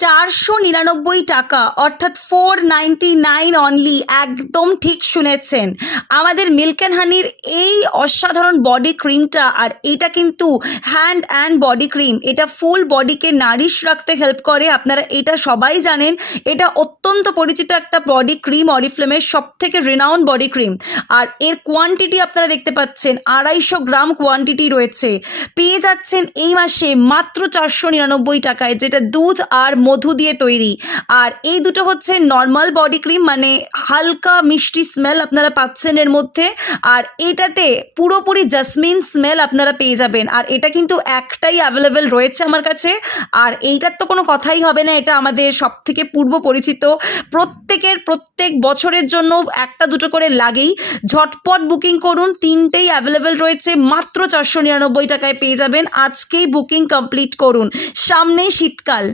499 টাকা, অর্থাৎ 499 অনলি। একদম ঠিক শুনেছেন। আমাদের মিল্ক অ্যান্ড হানির এই অসাধারণ বডি ক্রিমটা, আর এটা কিন্তু হ্যান্ড অ্যান্ড বডি ক্রিম, এটা ফুল বডিকে নারিশ রাখতে হেল্প করে। আপনারা এটা সবাই জানেন, এটা অত্যন্ত পরিচিত একটা বডি ক্রিম, অরিফ্লেমের সব থেকে রিনাউন্ড বডি ক্রিম। আর এর কোয়ান্টিটি আপনারা দেখতে পাচ্ছেন 250 গ্রাম কোয়ান্টিটি রয়েছে। পেয়ে যাচ্ছেন এই মাসে মাত্র 499 টাকায়, যেটা দুধ আর মধু দিয়ে তৈরি। আর এই দুটো হচ্ছে নর্মাল বডি ক্রিম, মানে হালকা মিষ্টি স্মেল আপনারা পাচ্ছেন এর মধ্যে। আর এটাতে পুরোপুরি জাসমিন স্মেল আপনারা পেয়ে যাবেন। আর এটা কিন্তু একটাই অ্যাভেলেবেল রয়েছে আমার কাছে। আর এইটার তো কোনো কথাই হবে না, এটা আমাদের সব থেকে পূর্ব পরিচিত, প্রত্যেক বছরের জন্য একটা দুটো করে লাগেই। ঝটপট বুকিং করুন, তিনটেই অ্যাভেলেবেল রয়েছে, মাত্র 499 টাকায় পেয়ে যাবেন। আজকেই বুকিং কমপ্লিট করুন, সামনেই শীতকাল।